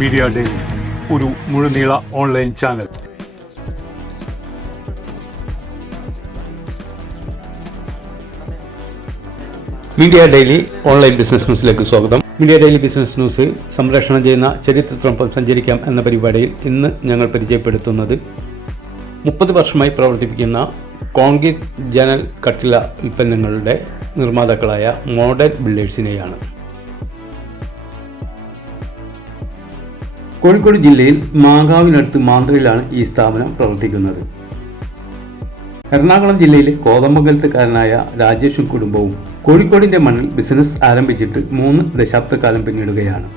Media daily, ഒരു മുഴുനീള online channel. Media daily online business ന്യൂസിലേക്ക് സ്വാഗതം. മീഡിയ ഡെയിലി ബിസിനസ് ന്യൂസ് സംപ്രേഷണം ചെയ്യുന്ന ചരിത്രത്തിനൊപ്പം സഞ്ചരിക്കാം എന്ന പരിപാടിയിൽ ഇന്ന് ഞങ്ങൾ പരിചയപ്പെടുത്തുന്നത് 30 വർഷമായി പ്രവർത്തിപ്പിക്കുന്ന കോൺക്രീറ്റ് ജനൽ കട്ടില ഉൽപ്പന്നങ്ങളുടെ നിർമ്മാതാക്കളായ മോഡൽ ബിൽഡേഴ്സിനെയാണ്. കോഴിക്കോട് ജില്ലയിൽ മാങ്കാവിനടുത്ത് മാന്ത്രയിലാണ് ഈ സ്ഥാപനം പ്രവർത്തിക്കുന്നത്. എറണാകുളം ജില്ലയിലെ കോതമംഗലത്തുകാരനായ രാജേഷും കുടുംബവും കോഴിക്കോടിന്റെ മണ്ണിൽ ബിസിനസ് ആരംഭിച്ചിട്ട് 3 ദശാബ്ദക്കാലം പിന്നിടുകയാണ്.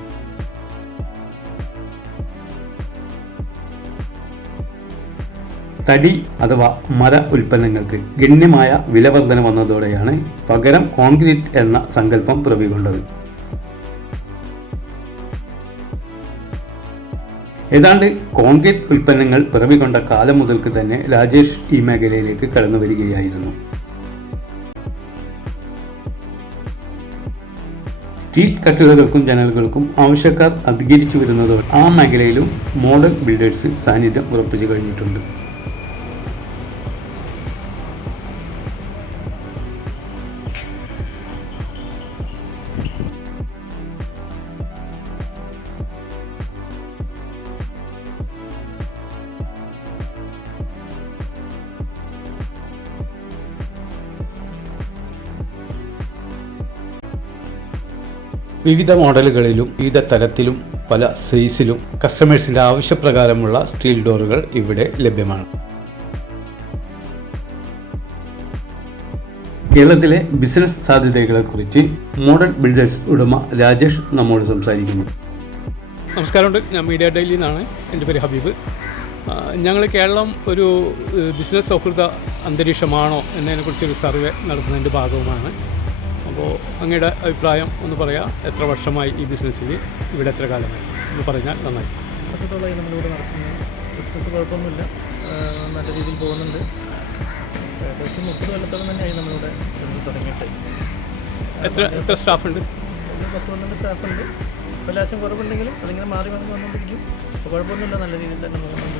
തടി അഥവാ മര ഉൽപ്പന്നങ്ങൾക്ക് ഗണ്യമായ വിലവർധന വന്നതോടെയാണ് പകരം കോൺക്രീറ്റ് എന്ന സങ്കല്പം പിറവികൊണ്ടത്. ഏതാണ്ട് കോൺക്രീറ്റ് ഉൽപ്പന്നങ്ങൾ പിറവികൊണ്ട കാലം മുതൽക്ക് തന്നെ രാജേഷ് ഈ മേഖലയിലേക്ക് കടന്നു വരികയായിരുന്നു. സ്റ്റീൽ കട്ടിലകൾക്കും ജനലുകൾക്കും ആവശ്യക്കാർ അധികരിച്ചു വരുന്നതോടെ ആ മേഖലയിലും മോഡൽ ബിൽഡേഴ്സ് സാന്നിധ്യം ഉറപ്പിച്ചു കഴിഞ്ഞിട്ടുണ്ട്. വിവിധ മോഡലുകളിലും വിവിധ തരത്തിലും പല സൈസിലും കസ്റ്റമേഴ്സിൻ്റെ ആവശ്യപ്രകാരമുള്ള സ്റ്റീൽ ഡോറുകൾ ഇവിടെ ലഭ്യമാണ്. കേരളത്തിലെ ബിസിനസ് സാധ്യതകളെക്കുറിച്ച് മോഡൽ ബിൽഡേഴ്സ് ഉടമ രാജേഷ് നമ്മോട് സംസാരിക്കുന്നു. നമസ്കാരമുണ്ട്, ഞാൻ മീഡിയ ഡെയിലിയിൽ നിന്നാണ്. എൻ്റെ പേര് ഹബീബ്. ഞങ്ങൾ കേരളം ഒരു ബിസിനസ് സൗഹൃദ അന്തരീക്ഷമാണോ എന്നതിനെക്കുറിച്ചൊരു സർവേ നടത്തുന്നതിൻ്റെ ഭാഗവുമാണ്. അപ്പോൾ അങ്ങയുടെ അഭിപ്രായം ഒന്ന് പറയാം. എത്ര വർഷമായി ഈ ബിസിനസ്സിൽ, ഇവിടെ എത്ര കാലമായി എന്ന് പറഞ്ഞാൽ നന്നായി. വർഷത്തോളമായി നമ്മളിവിടെ നടക്കുന്നത്. ബിസിനസ് കുഴപ്പമൊന്നുമില്ല, നല്ല രീതിയിൽ പോകുന്നുണ്ട്. ഏകദേശം 30 കൊല്ലത്തോളം തന്നെയായി നമ്മളിവിടെ തുടങ്ങിയിട്ട്. എത്ര സ്റ്റാഫുണ്ട്? 10-12 സ്റ്റാഫുണ്ട്. ലാശം കുറവുണ്ടെങ്കിലും അതിങ്ങനെ മാറി വന്നുകൊണ്ടിരിക്കും. അപ്പോൾ കുഴപ്പമൊന്നുമില്ല, നല്ല രീതിയിൽ തന്നെ പോകുന്നുണ്ട്.